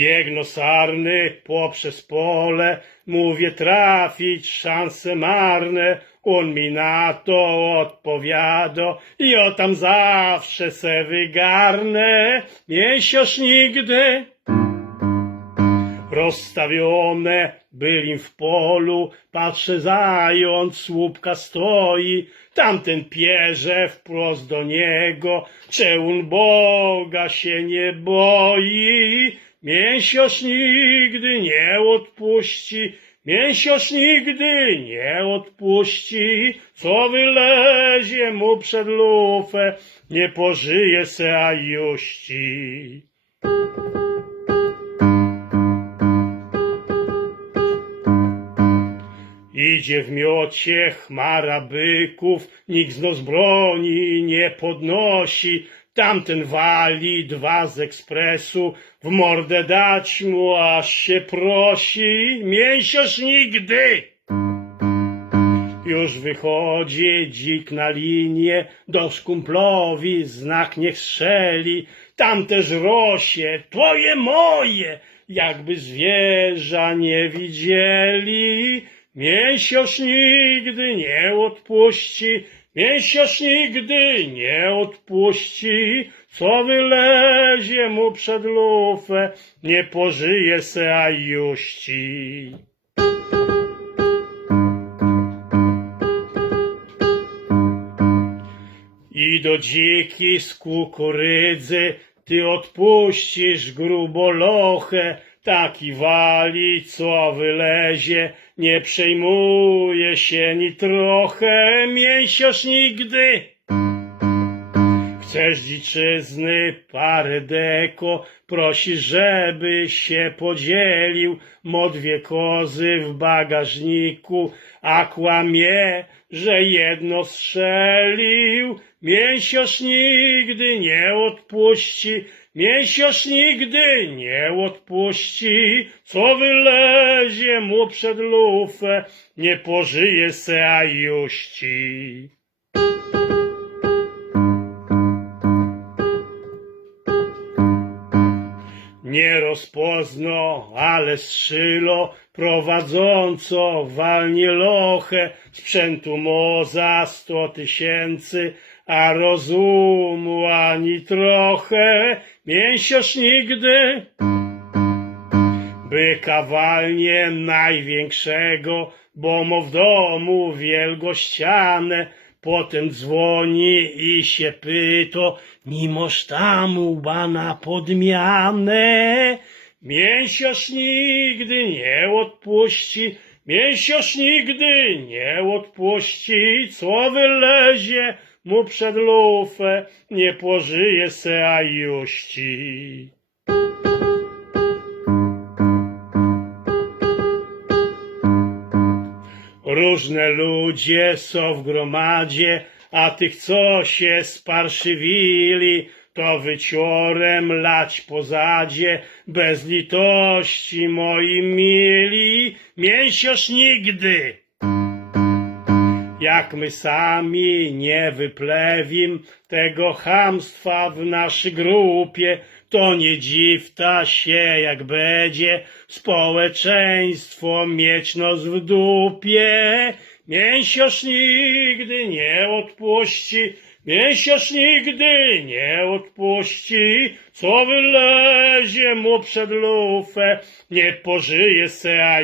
Biegno sarny poprzez pole, mówię trafić, szanse marne. On mi na to odpowiada, ja tam zawsze se wygarnę, miesiąc nigdy. Rozstawione bylim w polu, patrzę zając, słupka stoi, tamten pierze wprost do niego, czy on Boga się nie boi, miesiąc nigdy nie odpuści, miesiąc nigdy nie odpuści, co wylezie mu przed lufę, nie pożyje se a juści. Idzie w miocie chmara byków, nikt z nos broni nie podnosi. Tamten wali dwa z ekspresu, w mordę dać mu aż się prosi. Mięsiarz nigdy! Już wychodzi dzik na linię, do szkumplowi znak niech strzeli. Tam też rosie, twoje moje, jakby zwierza nie widzieli. Mięsiarz nigdy nie odpuści, mięsiarz nigdy nie odpuści. Co wylezie mu przed lufę, nie pożyje se a juści. I do dziki z kukurydzy ty odpuścisz grubolochę, taki wali, co wylezie, nie przejmuje się ni trochę, mięsiarz nigdy. Chcesz dziczyzny parę deko, prosisz, żeby się podzielił, mo dwie kozy w bagażniku, a kłamie, że jedno strzelił. Mięsiarz nigdy nie odpuści, mięsiarz nigdy nie odpuści, co wylezie mu przed lufę, nie pożyje se a juści. Nie rozpozno, ale strzylo, prowadząco walnie lochę, sprzętu moza sto tysięcy, a rozumu ani trochę, mięsiarz nigdy. Byka walnie największego, bo mo w domu wielgościane, potem dzwoni i się pyto, nimoż tam łba na podmianę. Mięsiarz nigdy nie odpuści, mięsiarz nigdy nie odpuści, co wylezie mu przed lufę, nie pożyje se a juści. Różne ludzie są w gromadzie, a tych, co się sparzywili, to wyciorem lać pozadzie, bez litości moi mili, mięsiarz nigdy. Jak my sami nie wyplewim tego chamstwa w naszej grupie, to nie dziwta się jak będzie społeczeństwo mieć nos w dupie. Mięsiarz nigdy nie odpuści, mięsiarz nigdy nie odpuści, co wylezie mu przed lufę, nie pożyje se.